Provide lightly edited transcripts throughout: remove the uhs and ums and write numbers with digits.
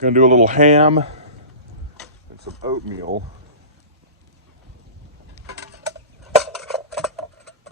Gonna do a little ham and some oatmeal.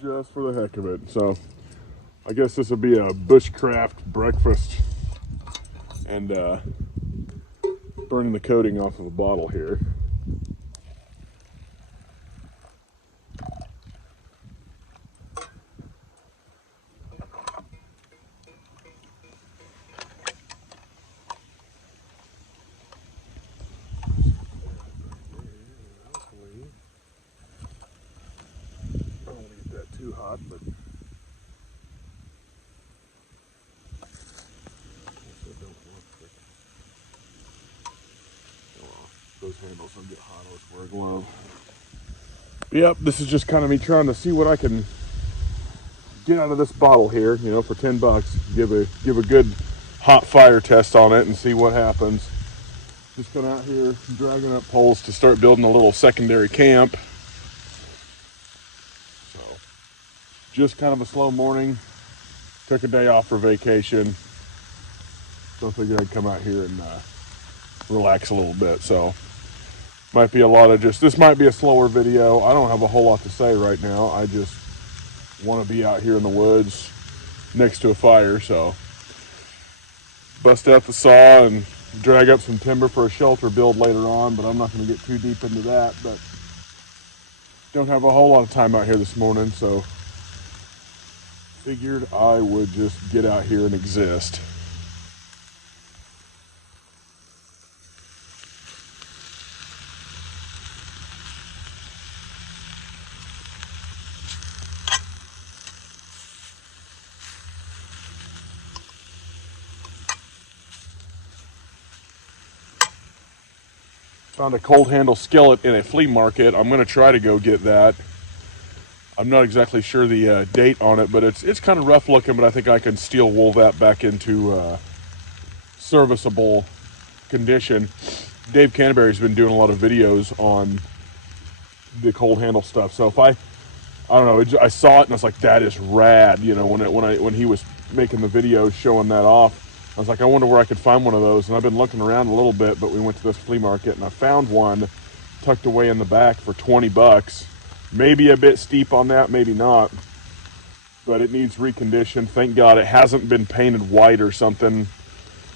Just for the heck of it. So I guess this will be a bushcraft breakfast, and burning the coating off of a bottle here. I don't want to get that too hot, but those handles don't get hot. Let's wear a glove. Yep, this is just kind of me trying to see what I can get out of this bottle here. You know, for $10, give a good hot fire test on it and see what happens. Just going out here dragging up poles to start building a little secondary camp. So, just kind of a slow morning. Took a day off for vacation. So I figured I'd come out here and relax a little bit. So might be a lot of this might be a slower video. I don't have a whole lot to say right now. I just want to be out here in the woods next to a fire. So bust out the saw and drag up some timber for a shelter build later on, but I'm not going to get too deep into that. But don't have a whole lot of time out here this morning, so figured I would just get out here and exist. Found a cold handle skillet in a flea market. I'm going to try to go get that. I'm not exactly sure the date on it, but it's kind of rough looking, but I think I can steel wool that back into serviceable condition. Dave Canterbury's been doing a lot of videos on the cold handle stuff. So if I don't know, I saw it and I was like, that is rad. You know, when he was making the video showing that off, I was like, I wonder where I could find one of those. And I've been looking around a little bit, but we went to this flea market and I found one tucked away in the back for $20. Maybe a bit steep on that, maybe not. But it needs reconditioned. Thank God it hasn't been painted white or something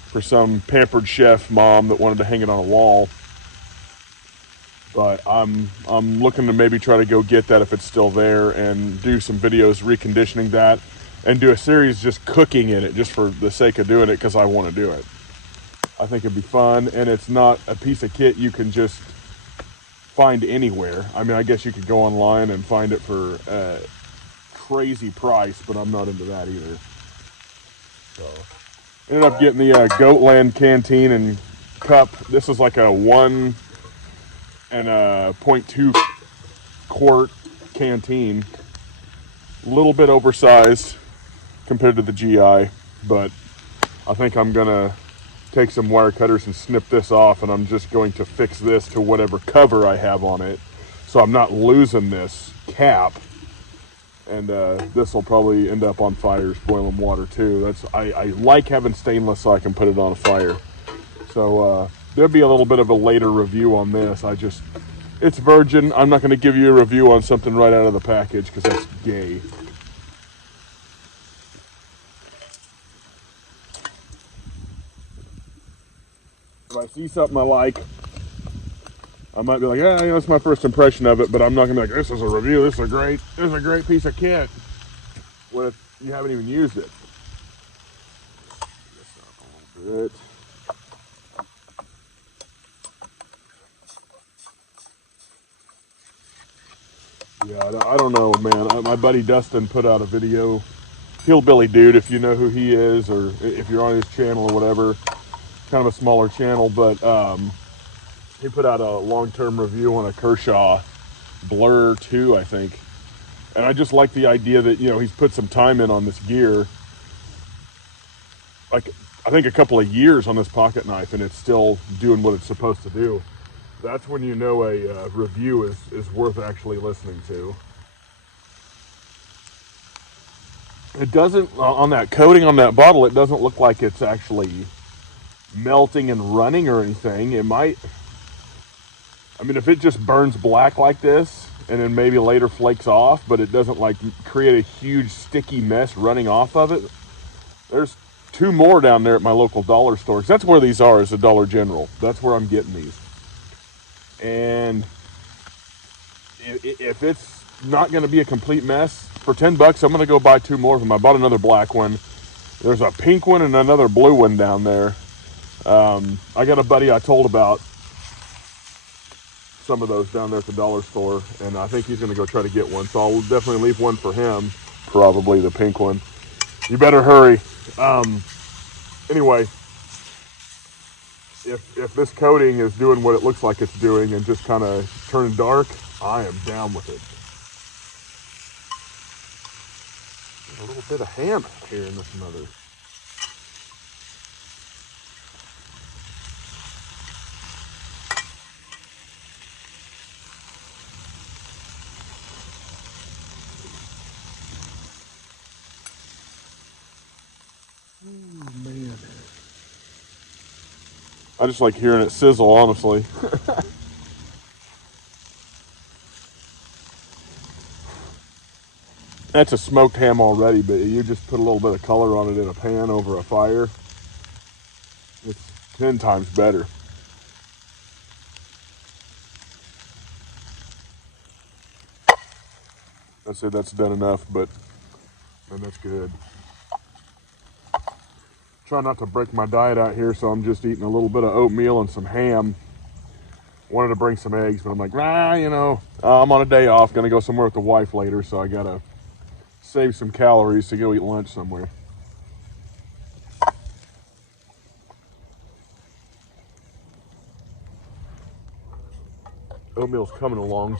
for some pampered chef mom that wanted to hang it on a wall. But I'm looking to maybe try to go get that if it's still there and do some videos reconditioning that and do a series just cooking in it just for the sake of doing it because I want to do it. I think it'd be fun, and it's not a piece of kit you can just find anywhere. I mean, I guess you could go online and find it for a crazy price, but I'm not into that either. So ended up getting the Goatland canteen and cup. This is like a 1 and a 0.2 quart canteen. A little bit oversized compared to the GI, but I think I'm gonna take some wire cutters and snip this off, and I'm just going to fix this to whatever cover I have on it, so I'm not losing this cap. And this will probably end up on fires, boiling water too. I like having stainless so I can put it on a fire. So there'll be a little bit of a later review on this. It's virgin. I'm not going to give you a review on something right out of the package because that's gay. If I see something I like, I might be like, yeah, you know, it's my first impression of it, but I'm not gonna be like, this is a review, this is a great piece of kit. What if you haven't even used it? This up a little bit. Yeah, I don't know, man. My buddy Dustin put out a video. Hillbilly Dude, if you know who he is, or if you're on his channel or whatever. Kind of a smaller channel, but he put out a long-term review on a Kershaw Blur 2, I think. And I just like the idea that, you know, he's put some time in on this gear. Like, I think a couple of years on this pocket knife, and it's still doing what it's supposed to do. That's when you know a review is worth actually listening to. It doesn't, on that coating on that bottle, it doesn't look like it's actually melting and running or anything. It might, I mean, if it just burns black like this and then maybe later flakes off, but it doesn't like create a huge sticky mess running off of it. There's 2 more down there at my local dollar store. 'Cause that's where these are, is the Dollar General. That's where I'm getting these. And if it's not going to be a complete mess, for $10, I'm going to go buy 2 more of them. I bought another black one. There's a pink one and another blue one down there. I got a buddy I told about some of those down there at the dollar store, and I think he's going to go try to get one. So I'll definitely leave one for him, probably the pink one. You better hurry. Anyway, if this coating is doing what it looks like it's doing and just kind of turning dark, I am down with it. There's a little bit of ham here in this mother. Oh, man. I just like hearing it sizzle, honestly. That's a smoked ham already, but you just put a little bit of color on it in a pan over a fire. It's 10 times better. I'd say that's done enough, but man, that's good. Try not to break my diet out here, so I'm just eating a little bit of oatmeal and some ham. Wanted to bring some eggs, but I'm like, I'm on a day off, gonna go somewhere with the wife later, so I gotta save some calories to go eat lunch somewhere. Oatmeal's coming along.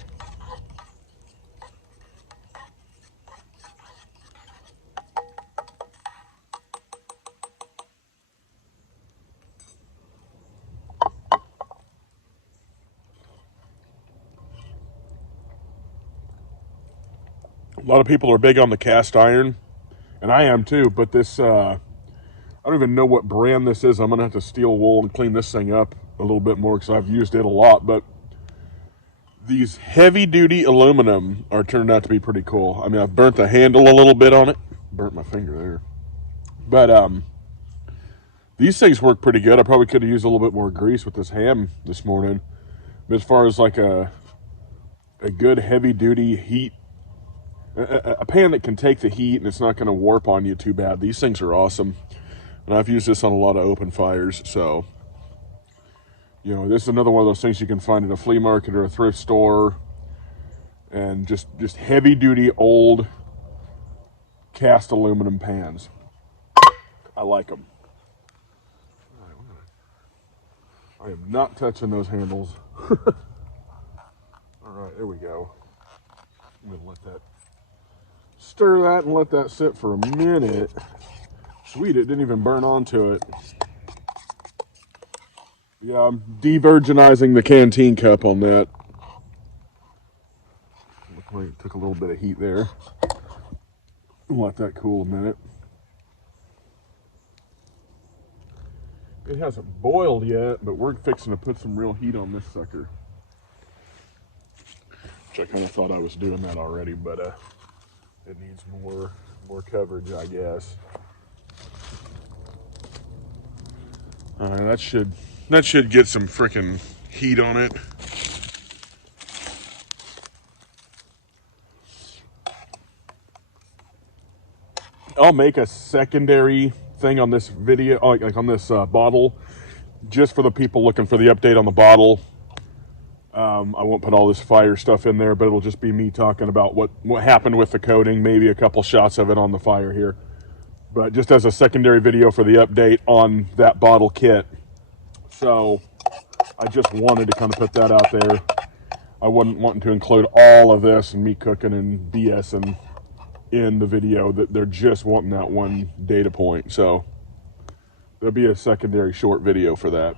A lot of people are big on the cast iron, and I am too, but this, I don't even know what brand this is. I'm going to have to steel wool and clean this thing up a little bit more because I've used it a lot, but these heavy-duty aluminum are turned out to be pretty cool. I mean, I've burnt the handle a little bit on it. Burnt my finger there. But these things work pretty good. I probably could have used a little bit more grease with this ham this morning. But as far as like a good heavy-duty heat, a pan that can take the heat and it's not going to warp on you too bad, these things are awesome. And I've used this on a lot of open fires, so this is another one of those things you can find at a flea market or a thrift store, and just heavy duty old cast aluminum pans. I like them. I am not touching those handles. All right, there we go. I'm gonna let that stir that and let that sit for a minute. Sweet, it didn't even burn onto it. Yeah, I'm de-virginizing the canteen cup on that. Looked like it took a little bit of heat there. Let that cool a minute. It hasn't boiled yet, but we're fixing to put some real heat on this sucker. Which I kind of thought I was doing that already, but it needs more coverage, I guess. All right, that should get some freaking heat on it. I'll make a secondary thing on this video, like on this bottle, just for the people looking for the update on the bottle. I won't put all this fire stuff in there, but it'll just be me talking about what happened with the coating, maybe a couple shots of it on the fire here. But just as a secondary video for the update on that bottle kit. So I just wanted to kind of put that out there. I wasn't wanting to include all of this and me cooking and BSing in the video. That they're just wanting that one data point. So there'll be a secondary short video for that.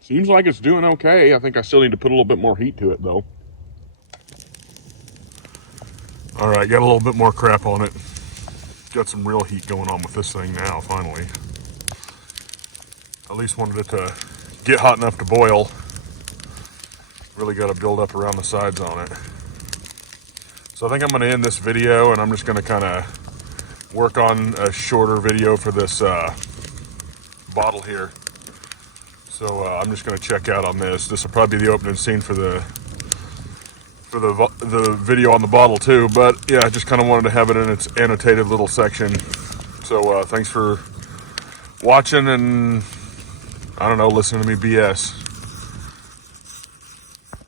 Seems like it's doing okay. I think I still need to put a little bit more heat to it though. All right, got a little bit more crap on it. got some real heat going on with this thing now, finally. At least wanted it to get hot enough to boil. Really got to build up around the sides on it. So I think I'm going to end this video, and I'm just going to kind of work on a shorter video for this bottle here. So I'm just going to check out on this. This will probably be the opening scene for the video on the bottle too. But yeah, I just kind of wanted to have it in its annotated little section. So thanks for watching, and I don't know, listening to me BS.